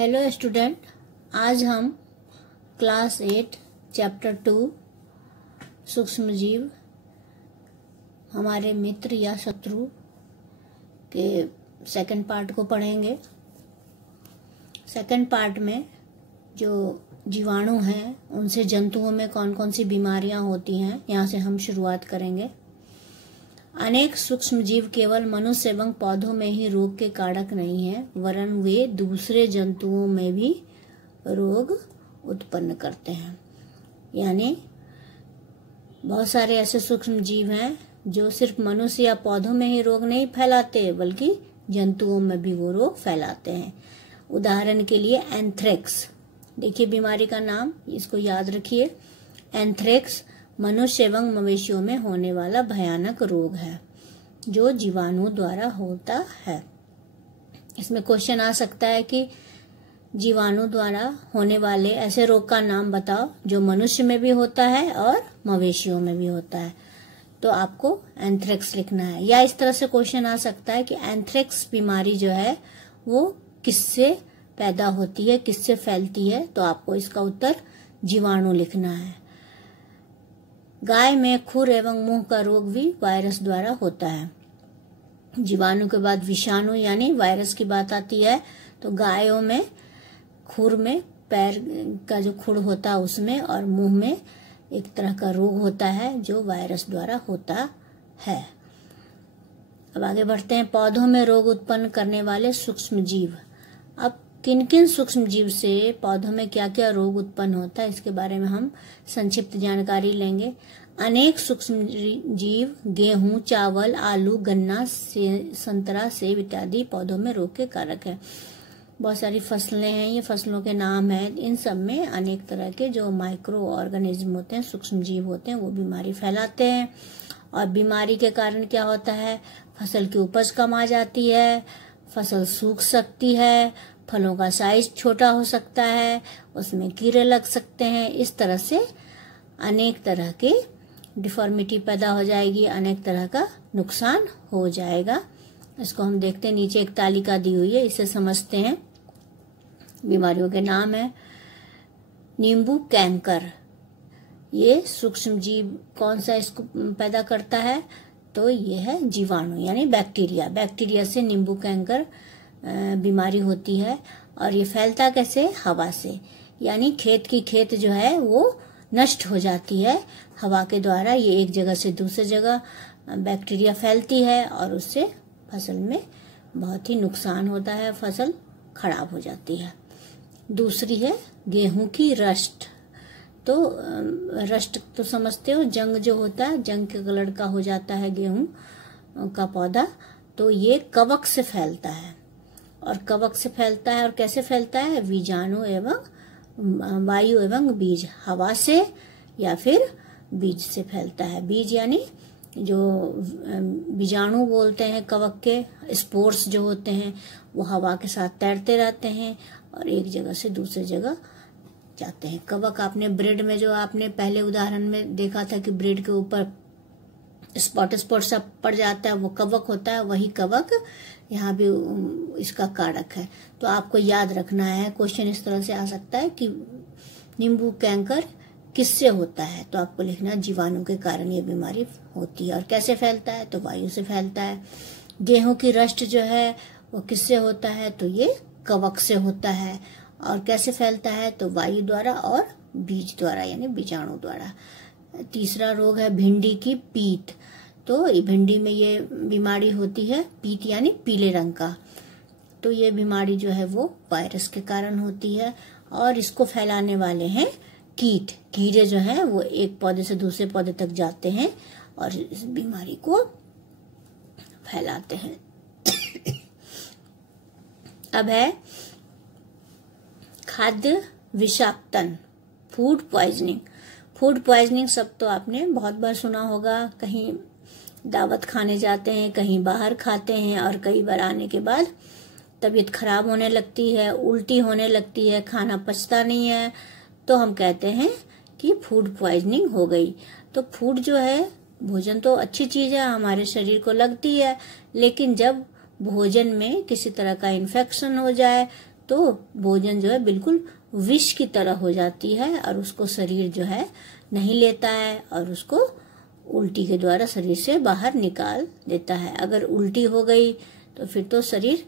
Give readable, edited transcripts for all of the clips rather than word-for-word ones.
Hello student, आज हम class 8 chapter 2 सूक्ष्म जीव हमारे मित्र या शत्रु के सेकंड पार्ट को पढ़ेंगे। सेकंड पार्ट में जो जीवाणु हैं उनसे जंतुओं में कौन कौन सी बीमारियां होती हैं, यहाँ से हम शुरुआत करेंगे। अनेक सूक्ष्म जीव केवल मनुष्य एवं पौधों में ही रोग के कारक नहीं है, वरन वे दूसरे जंतुओं में भी रोग उत्पन्न करते हैं। यानी बहुत सारे ऐसे सूक्ष्म जीव हैं जो सिर्फ मनुष्य या पौधों में ही रोग नहीं फैलाते, बल्कि जंतुओं में भी वो रोग फैलाते हैं। उदाहरण के लिए एंथ्रेक्स, देखिए बीमारी का नाम, इसको याद रखिए। एंथ्रेक्स मनुष्य एवं मवेशियों में होने वाला भयानक रोग है जो जीवाणु द्वारा होता है। इसमें क्वेश्चन आ सकता है कि जीवाणु द्वारा होने वाले ऐसे रोग का नाम बताओ जो मनुष्य में भी होता है और मवेशियों में भी होता है। तो आपको एंथ्रेक्स लिखना है। या इस तरह से क्वेश्चन आ सकता है कि एंथ्रेक्स बीमारी जो है वो किससे पैदा होती है, किससे फैलती है, तो आपको इसका उत्तर जीवाणु लिखना है। गाय में खुर एवं मुंह का रोग भी वायरस द्वारा होता है। जीवाणु के बाद विषाणु यानी वायरस की बात आती है, तो गायों में खुर में, पैर का जो खुर होता है उसमें, और मुंह में एक तरह का रोग होता है जो वायरस द्वारा होता है। अब आगे बढ़ते हैं। पौधों में रोग उत्पन्न करने वाले सूक्ष्म जीव। अब किन किन सूक्ष्म जीव से पौधों में क्या क्या रोग उत्पन्न होता है, इसके बारे में हम संक्षिप्त जानकारी लेंगे। अनेक सूक्ष्म जीव गेहूं, चावल, आलू, गन्ना, संतरा, सेब इत्यादि पौधों में रोग के कारक है। बहुत सारी फसलें हैं, ये फसलों के नाम हैं। इन सब में अनेक तरह के जो माइक्रो ऑर्गेनिज्म होते हैं, सूक्ष्म जीव होते हैं, वो बीमारी फैलाते हैं। और बीमारी के कारण क्या होता है, फसल की उपज कम आ जाती है, फसल सूख सकती है, फलों का साइज छोटा हो सकता है, उसमें कीड़े लग सकते हैं। इस तरह से अनेक तरह के डिफॉर्मिटी पैदा हो जाएगी, अनेक तरह का नुकसान हो जाएगा। इसको हम देखते हैं, नीचे एक तालिका दी हुई है, इसे समझते हैं। बीमारियों के नाम है नींबू कैंकर। ये सूक्ष्म जीव कौन सा इसको पैदा करता है, तो ये है जीवाणु यानी बैक्टीरिया। बैक्टीरिया से नींबू कैंकर बीमारी होती है। और ये फैलता कैसे, हवा से। यानी खेत की खेत जो है वो नष्ट हो जाती है हवा के द्वारा। ये एक जगह से दूसरी जगह बैक्टीरिया फैलती है और उससे फसल में बहुत ही नुकसान होता है, फसल खराब हो जाती है। दूसरी है गेहूं की रस्ट। तो रस्ट तो समझते हो, जंग जो होता है, जंग के कलर का हो जाता है गेहूं का पौधा। तो ये कवक से फैलता है। और कवक से फैलता है और कैसे फैलता है, बीजाणु एवं वायु एवं बीज, हवा से या फिर बीज से फैलता है। बीज यानी जो बीजाणु बोलते हैं कवक के, स्पोर्स जो होते हैं वो हवा के साथ तैरते रहते हैं और एक जगह से दूसरी जगह जाते हैं। कवक आपने ब्रेड में, जो आपने पहले उदाहरण में देखा था कि ब्रेड के ऊपर स्पॉट स्पॉट सब पड़ जाता है, वो कवक होता है। वही कवक यहाँ भी इसका कारक है। तो आपको याद रखना है, क्वेश्चन इस तरह से आ सकता है कि नींबू कैंकर किससे होता है, तो आपको लिखना जीवाणु के कारण ये बीमारी होती है। और कैसे फैलता है, तो वायु से फैलता है। गेहूं की रस्ट जो है वो किससे होता है, तो ये कवक से होता है। और कैसे फैलता है, तो वायु द्वारा और बीज द्वारा यानी बीजाणु द्वारा। तीसरा रोग है भिंडी की पीत। तो भिंडी में ये बीमारी होती है, पीत यानी पीले रंग का। तो ये बीमारी जो है वो वायरस के कारण होती है। और इसको फैलाने वाले हैं कीट। कीड़े जो हैं वो एक पौधे से दूसरे पौधे तक जाते हैं और इस बीमारी को फैलाते हैं। अब है खाद्य विषाक्तन, फूड पॉइजनिंग। फूड पॉइजनिंग सब तो आपने बहुत बार सुना होगा। कहीं दावत खाने जाते हैं, कहीं बाहर खाते हैं और कई बार आने के बाद तबीयत खराब होने लगती है, उल्टी होने लगती है, खाना पचता नहीं है, तो हम कहते हैं कि फूड पॉइजनिंग हो गई। तो फूड जो है, भोजन तो अच्छी चीज है, हमारे शरीर को लगती है, लेकिन जब भोजन में किसी तरह का इन्फेक्शन हो जाए तो भोजन जो है बिल्कुल विष की तरह हो जाती है और उसको शरीर जो है नहीं लेता है और उसको उल्टी के द्वारा शरीर से बाहर निकाल देता है। अगर उल्टी हो गई तो फिर तो शरीर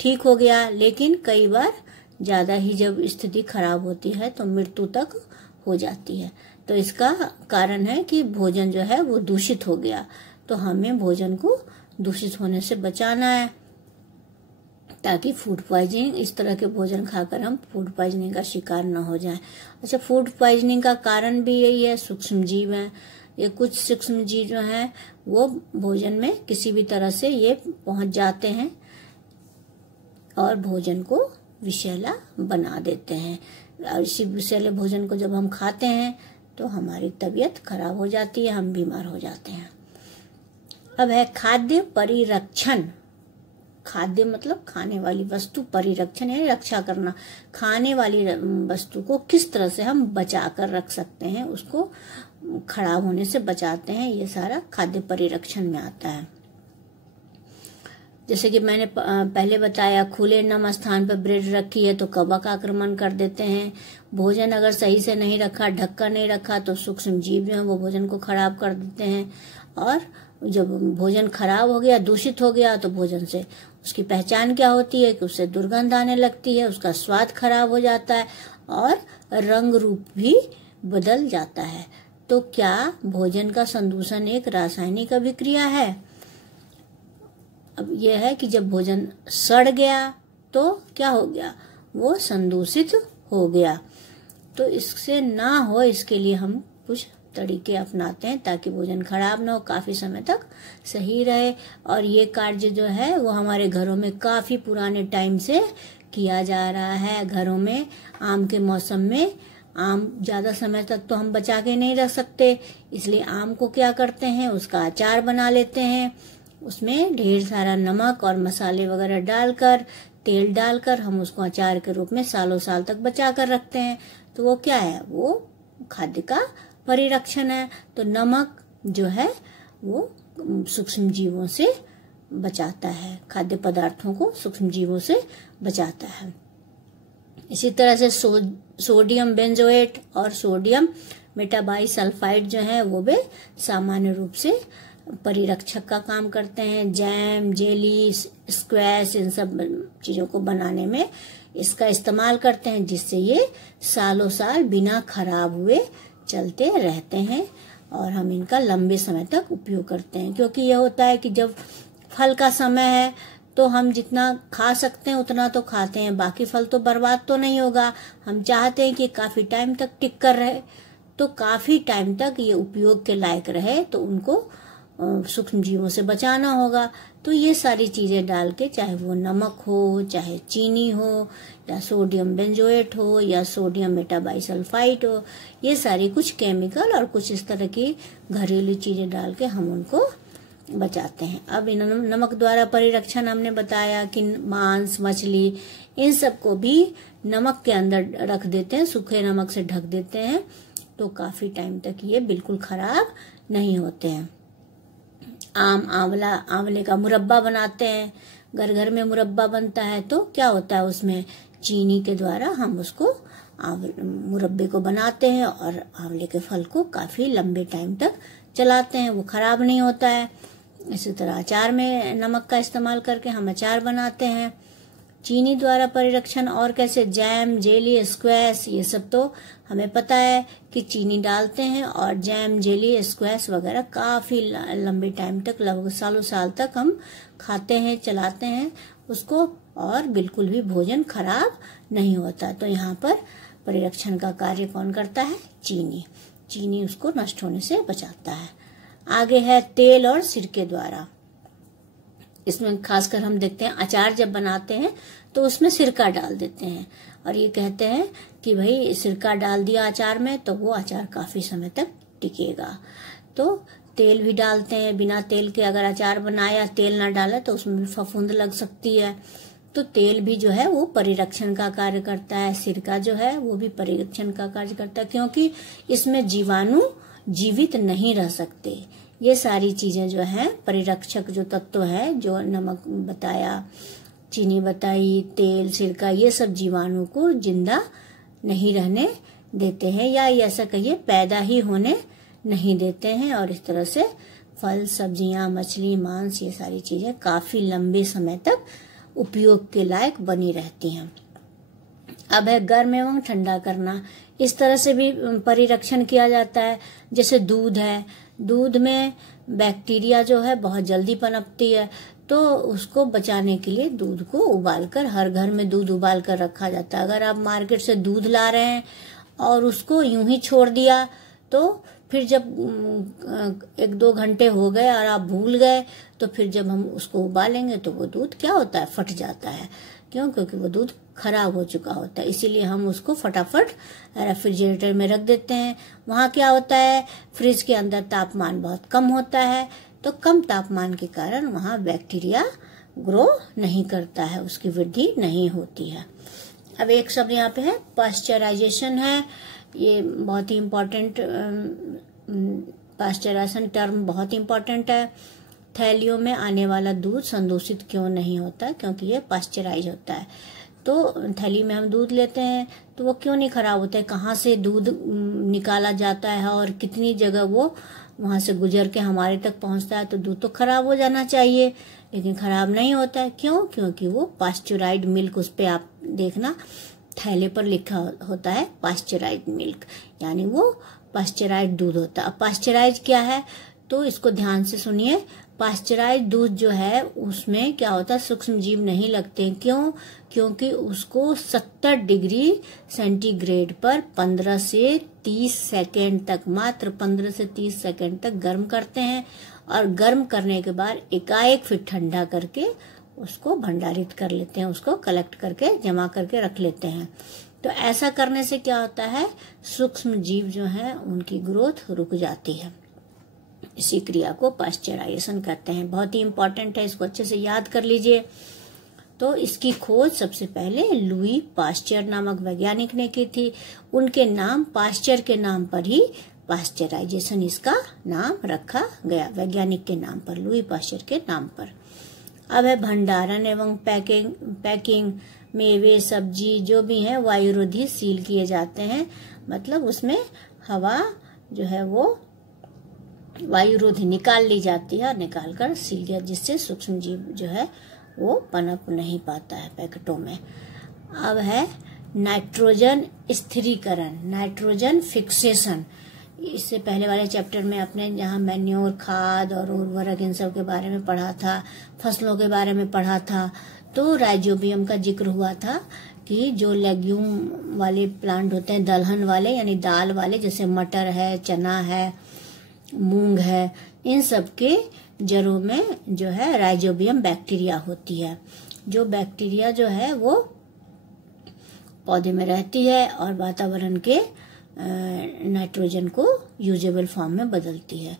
ठीक हो गया, लेकिन कई बार ज्यादा ही जब स्थिति खराब होती है तो मृत्यु तक हो जाती है। तो इसका कारण है कि भोजन जो है वो दूषित हो गया। तो हमें भोजन को दूषित होने से बचाना है ताकि फूड पॉइजनिंग, इस तरह के भोजन खाकर हम फूड पॉइजनिंग का शिकार न हो जाएं। अच्छा, फूड पॉइजनिंग का कारण भी यही है, सूक्ष्म जीव है। ये कुछ सूक्ष्म जीव जो है वो भोजन में किसी भी तरह से ये पहुंच जाते हैं और भोजन को विषैला बना देते हैं। और इसी विषैले भोजन को जब हम खाते हैं तो हमारी तबीयत खराब हो जाती है, हम बीमार हो जाते हैं। अब है खाद्य परिरक्षण। खाद्य मतलब खाने वाली वस्तु, परिरक्षण है रक्षा करना। खाने वाली वस्तु को किस तरह से हम बचा कर रख सकते हैं, उसको खराब होने से बचाते हैं, ये सारा खाद्य परिरक्षण में आता है। जैसे कि मैंने पहले बताया, खुले नम स्थान पर ब्रेड रखी है तो कवक आक्रमण कर देते हैं। भोजन अगर सही से नहीं रखा, ढक्कन नहीं रखा तो सूक्ष्म जीव जो है वो भोजन को खराब कर देते हैं। और जब भोजन खराब हो गया, दूषित हो गया, तो भोजन से उसकी पहचान क्या होती है कि उससे दुर्गंध आने लगती है, उसका स्वाद खराब हो जाता है और रंग रूप भी बदल जाता है। तो क्या भोजन का संदूषण एक रासायनिक अभिक्रिया है? अब यह है कि जब भोजन सड़ गया तो क्या हो गया, वो संदूषित हो गया। तो इससे ना हो, इसके लिए हम कुछ तरीके अपनाते हैं ताकि भोजन खराब ना हो, काफी समय तक सही रहे। और ये कार्य जो है वो हमारे घरों में काफी पुराने टाइम से किया जा रहा है। घरों में आम के मौसम में आम ज्यादा समय तक तो हम बचा के नहीं रख सकते, इसलिए आम को क्या करते हैं, उसका अचार बना लेते हैं। उसमें ढेर सारा नमक और मसाले वगैरह डालकर, तेल डालकर हम उसको अचार के रूप में सालों साल तक बचा कर रखते हैं। तो वो क्या है, वो खाद्य का परिरक्षण है। तो नमक जो है वो सूक्ष्म जीवों से बचाता है, खाद्य पदार्थों को सूक्ष्म जीवों से बचाता है। इसी तरह से सोडियम बेंजोएट और सोडियम मेटाबाइसल्फाइड जो है वो भी सामान्य रूप से परिरक्षक का काम करते हैं। जैम, जेली, स्क्वैश, इन सब चीजों को बनाने में इसका इस्तेमाल करते हैं, जिससे ये सालों साल बिना खराब हुए चलते रहते हैं और हम इनका लंबे समय तक उपयोग करते हैं। क्योंकि यह होता है कि जब फल का समय है तो हम जितना खा सकते हैं उतना तो खाते हैं, बाकी फल तो बर्बाद तो नहीं होगा। हम चाहते हैं कि काफी टाइम तक टिक कर रहे, तो काफी टाइम तक ये उपयोग के लायक रहे, तो उनको सूक्ष्म जीवों से बचाना होगा। तो ये सारी चीजें डाल के, चाहे वो नमक हो, चाहे चीनी हो, या सोडियम बेंजोएट हो, या सोडियम मेटाबाइसल्फाइड हो, ये सारी कुछ केमिकल और कुछ इस तरह की घरेलू चीजें डाल के हम उनको बचाते हैं। अब इन नमक द्वारा परिरक्षण हमने बताया कि मांस, मछली, इन सबको भी नमक के अंदर रख देते हैं, सूखे नमक से ढक देते हैं, तो काफी टाइम तक ये बिल्कुल खराब नहीं होते हैं। आंवले का मुरब्बा बनाते हैं, घर घर में मुरब्बा बनता है, तो क्या होता है, उसमें चीनी के द्वारा हम उसको मुरब्बे को बनाते हैं और आंवले के फल को काफी लंबे टाइम तक चलाते हैं, वो खराब नहीं होता है। इसी तरह अचार में नमक का इस्तेमाल करके हम अचार बनाते हैं। चीनी द्वारा परिरक्षण और कैसे, जैम, जेली, स्क्वैश, ये सब तो हमें पता है कि चीनी डालते हैं और जैम, जेली, स्क्वैश वगैरह काफी लंबे टाइम तक, लगभग सालों साल तक हम खाते हैं, चलाते हैं उसको, और बिल्कुल भी भोजन खराब नहीं होता। तो यहाँ पर परिरक्षण का कार्य कौन करता है, चीनी। चीनी उसको नष्ट होने से बचाता है। आगे है तेल और सिरके द्वारा। इसमें खासकर हम देखते हैं अचार जब बनाते हैं तो उसमें सिरका डाल देते हैं और ये कहते हैं कि भाई सिरका डाल दिया अचार में तो वो अचार काफी समय तक टिकेगा। तो तेल भी डालते हैं, बिना तेल के अगर अचार बनाया, तेल ना डाला तो उसमें भी फफूंद लग सकती है। तो तेल भी जो है वो परिरक्षण का कार्य करता है, सिरका जो है वो भी परिरक्षण का कार्य करता है, क्योंकि इसमें जीवाणु जीवित नहीं रह सकते। ये सारी चीजें जो है परिरक्षक जो तत्व है, जो नमक बताया, चीनी बताई, तेल, सिरका, ये सब जीवाणु को जिंदा नहीं रहने देते हैं, या ऐसा कहिए पैदा ही होने नहीं देते हैं। और इस तरह से फल, सब्जियां, मछली, मांस, ये सारी चीजें काफी लंबे समय तक उपयोग के लायक बनी रहती हैं। अब है गर्म एवं ठंडा करना। इस तरह से भी परिरक्षण किया जाता है। जैसे दूध है, दूध में बैक्टीरिया जो है बहुत जल्दी पनपती है, तो उसको बचाने के लिए दूध को उबालकर, हर घर में दूध उबाल कर रखा जाता है। अगर आप मार्केट से दूध ला रहे हैं और उसको यूं ही छोड़ दिया, तो फिर जब 1-2 घंटे हो गए और आप भूल गए, तो फिर जब हम उसको उबालेंगे तो वो दूध क्या होता है, फट जाता है। क्यों? क्योंकि वो दूध खराब हो चुका होता है। इसीलिए हम उसको फटाफट रेफ्रिजरेटर में रख देते हैं। वहाँ क्या होता है, फ्रिज के अंदर तापमान बहुत कम होता है, तो कम तापमान के कारण वहाँ बैक्टीरिया ग्रो नहीं करता है, उसकी वृद्धि नहीं होती है। अब एक शब्द यहाँ पे है पाश्चराइजेशन है। ये बहुत ही इम्पोर्टेंट, पाश्चराइजेशन टर्म बहुत इम्पोर्टेंट है। थैलियों में आने वाला दूध संदूषित क्यों नहीं होता? क्योंकि ये पाश्चराइज होता है। तो थैली में हम दूध लेते हैं तो वो क्यों नहीं खराब होता है? कहाँ से दूध निकाला जाता है और कितनी जगह वो वहां से गुजर के हमारे तक पहुंचता है, तो दूध तो खराब हो जाना चाहिए, लेकिन खराब नहीं होता है। क्यों? क्योंकि वो पाश्चराइज्ड मिल्क, उस पे आप देखना थैले पर लिखा होता है पाश्चराइज्ड मिल्क, यानी वो पाश्चराइज्ड दूध होता है। अब पाश्चराइज क्या है, तो इसको ध्यान से सुनिए। पाश्चराइज दूध जो है उसमें क्या होता है, सूक्ष्म जीव नहीं लगते। क्यों? क्योंकि उसको 70 डिग्री सेंटीग्रेड पर 15 से 30 सेकेंड तक, मात्र 15 से 30 सेकेंड तक गर्म करते हैं, और गर्म करने के बाद एकाएक फिर ठंडा करके उसको भंडारित कर लेते हैं, उसको कलेक्ट करके जमा करके रख लेते हैं। तो ऐसा करने से क्या होता है, सूक्ष्म जीव जो है उनकी ग्रोथ रुक जाती है। इसी क्रिया को पाश्चराइजेशन कहते हैं। बहुत ही इंपॉर्टेंट है, इसको अच्छे से याद कर लीजिए। तो इसकी खोज सबसे पहले लुई पाश्चर नामक वैज्ञानिक ने की थी। उनके नाम, पाश्चर के नाम पर ही पाश्चराइजेशन इसका नाम रखा गया, वैज्ञानिक के नाम पर, लुई पाश्चर के नाम पर। अब है भंडारण एवं पैकिंग। मेवे, सब्जी जो भी है वायुरोधी सील किए जाते हैं, मतलब उसमें हवा जो है वो वायुरोधी निकाल ली जाती है और निकाल कर सील किया, जिससे सूक्ष्म जीव जो है वो पनप नहीं पाता है पैकेटों में। अब है नाइट्रोजन स्थिरीकरण, नाइट्रोजन फिक्सेशन। इससे पहले वाले चैप्टर में अपने जहाँ मैन्योर, खाद और उर्वरक, इन सब के बारे में पढ़ा था, फसलों के बारे में पढ़ा था, तो राइजोबियम का जिक्र हुआ था कि जो लेग्यूम वाले प्लांट होते हैं, दलहन वाले यानी दाल वाले, जैसे मटर है, चना है, मूंग है, इन सब के जड़ों में जो है राइजोबियम बैक्टीरिया होती है। जो बैक्टीरिया जो है वो पौधे में रहती है और वातावरण के नाइट्रोजन को यूजेबल फॉर्म में बदलती है।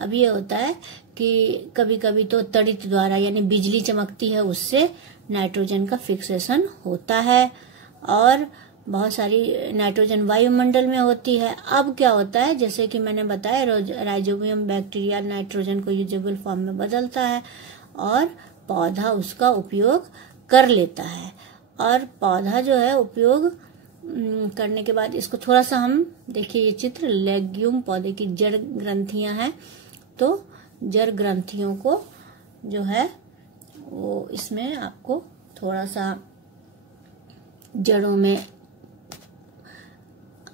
अब ये होता है कि कभी कभी तो तड़ित द्वारा, यानी बिजली चमकती है, उससे नाइट्रोजन का फिक्सेशन होता है, और बहुत सारी नाइट्रोजन वायुमंडल में होती है। अब क्या होता है, जैसे कि मैंने बताया, राइजोबियम बैक्टीरिया नाइट्रोजन को यूजेबल फॉर्म में बदलता है और पौधा उसका उपयोग कर लेता है। और पौधा जो है उपयोग करने के बाद, इसको थोड़ा सा हम देखिए, ये चित्र लेग्यूम पौधे की जड़ ग्रंथियां हैं, तो जड़ ग्रंथियों को जो है वो इसमें आपको थोड़ा सा जड़ों में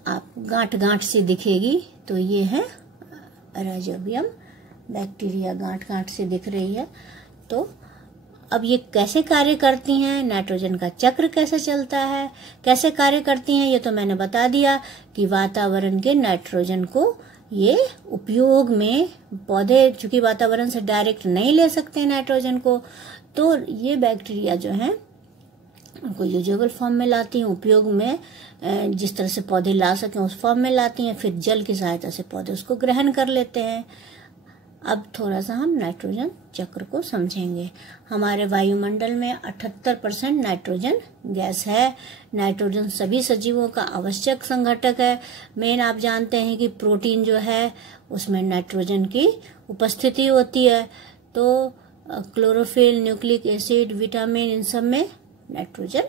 आप गांठ गांठ से दिखेगी, तो ये है राइजोबियम बैक्टीरिया, गांठ गांठ से दिख रही है। तो अब ये कैसे कार्य करती हैं, नाइट्रोजन का चक्र कैसे चलता है, कैसे कार्य करती हैं, ये तो मैंने बता दिया कि वातावरण के नाइट्रोजन को ये उपयोग में, पौधे चूंकि वातावरण से डायरेक्ट नहीं ले सकते नाइट्रोजन को, तो ये बैक्टीरिया जो है उनको यूजेबल फॉर्म में लाती हैं, उपयोग में जिस तरह से पौधे ला सकें उस फॉर्म में लाती हैं, फिर जल की सहायता से पौधे उसको ग्रहण कर लेते हैं। अब थोड़ा सा हम नाइट्रोजन चक्र को समझेंगे। हमारे वायुमंडल में 78% नाइट्रोजन गैस है। नाइट्रोजन सभी सजीवों का आवश्यक संघटक है। मेन आप जानते हैं कि प्रोटीन जो है उसमें नाइट्रोजन की उपस्थिति होती है। तो क्लोरोफिल, न्यूक्लिक एसिड, विटामिन, इन सब में नाइट्रोजन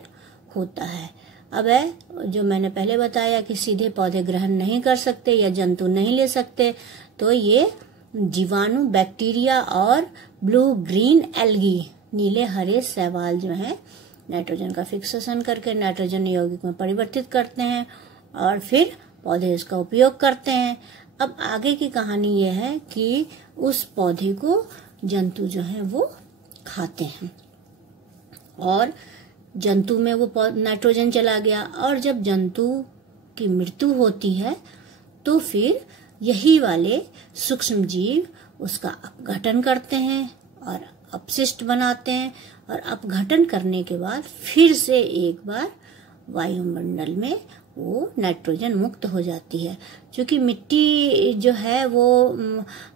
होता है। अब है जो मैंने पहले बताया कि सीधे पौधे ग्रहण नहीं कर सकते या जंतु नहीं ले सकते, तो ये जीवाणु, बैक्टीरिया और ब्लू ग्रीन एल्गी, नीले हरे शैवाल जो है नाइट्रोजन का फिक्सेशन करके नाइट्रोजन यौगिक में परिवर्तित करते हैं और फिर पौधे इसका उपयोग करते हैं। अब आगे की कहानी यह है कि उस पौधे को जंतु जो है वो खाते हैं और जंतु में वो नाइट्रोजन चला गया, और जब जंतु की मृत्यु होती है तो फिर यही वाले सूक्ष्म जीव उसका अपघटन करते हैं और अपशिष्ट बनाते हैं, और अपघटन करने के बाद फिर से एक बार वायुमंडल में वो नाइट्रोजन मुक्त हो जाती है। क्योंकि मिट्टी जो है वो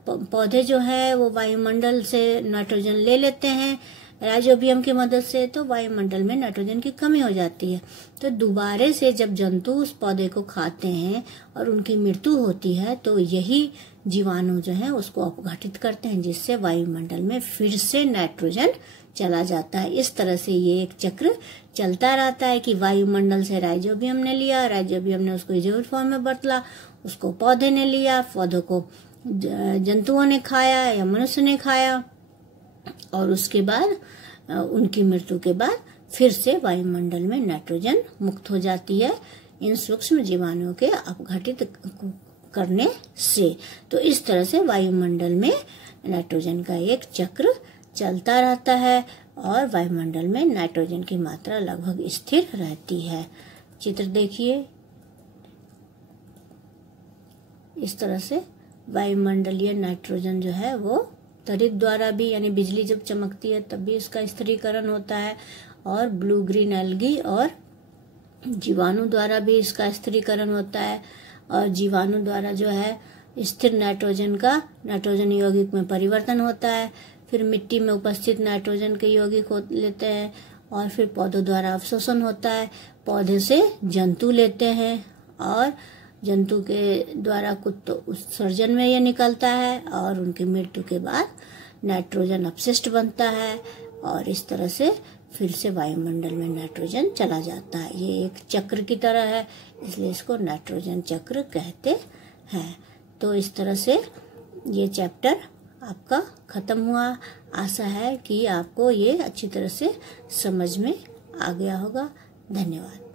पौधे जो है वो वायुमंडल से नाइट्रोजन ले लेते हैं राइजोबियम की मदद से, तो वायुमंडल में नाइट्रोजन की कमी हो जाती है। तो दोबारे से जब जंतु उस पौधे को खाते हैं और उनकी मृत्यु होती है तो यही जीवाणु जो है उसको अपघटित करते हैं, जिससे वायुमंडल में फिर से नाइट्रोजन चला जाता है। इस तरह से ये एक चक्र चलता रहता है कि वायुमंडल से राइजोबियम ने लिया, राइजोबियम ने उसको इजोइड फॉर्म में बदला, उसको पौधे ने लिया, पौधों को जंतुओं ने खाया या मनुष्य ने खाया, और उसके बाद उनकी मृत्यु के बाद फिर से वायुमंडल में नाइट्रोजन मुक्त हो जाती है इन सूक्ष्म जीवाणुओं के अपघटित करने से। तो इस तरह से वायुमंडल में नाइट्रोजन का एक चक्र चलता रहता है और वायुमंडल में नाइट्रोजन की मात्रा लगभग स्थिर रहती है। चित्र देखिए, इस तरह से वायुमंडलीय नाइट्रोजन जो है वो तड़ित द्वारा भी, यानी बिजली जब चमकती है तब भी इसका स्थिरीकरण होता है, और ब्लू ग्रीन एल्गी और जीवाणु द्वारा भी इसका स्थिरीकरण होता है, और जीवाणु द्वारा जो है स्थिर नाइट्रोजन का नाइट्रोजन यौगिक में परिवर्तन होता है। फिर मिट्टी में उपस्थित नाइट्रोजन के यौगिक लेते हैं और फिर पौधों द्वारा अवशोषण होता है, पौधे से जंतु लेते हैं और जंतु के द्वारा कुछ तो उत्सर्जन में ये निकलता है और उनकी मृत्यु के बाद नाइट्रोजन अपशिष्ट बनता है, और इस तरह से फिर से वायुमंडल में नाइट्रोजन चला जाता है। ये एक चक्र की तरह है, इसलिए इसको नाइट्रोजन चक्र कहते हैं। तो इस तरह से ये चैप्टर आपका खत्म हुआ। आशा है कि आपको ये अच्छी तरह से समझ में आ गया होगा। धन्यवाद।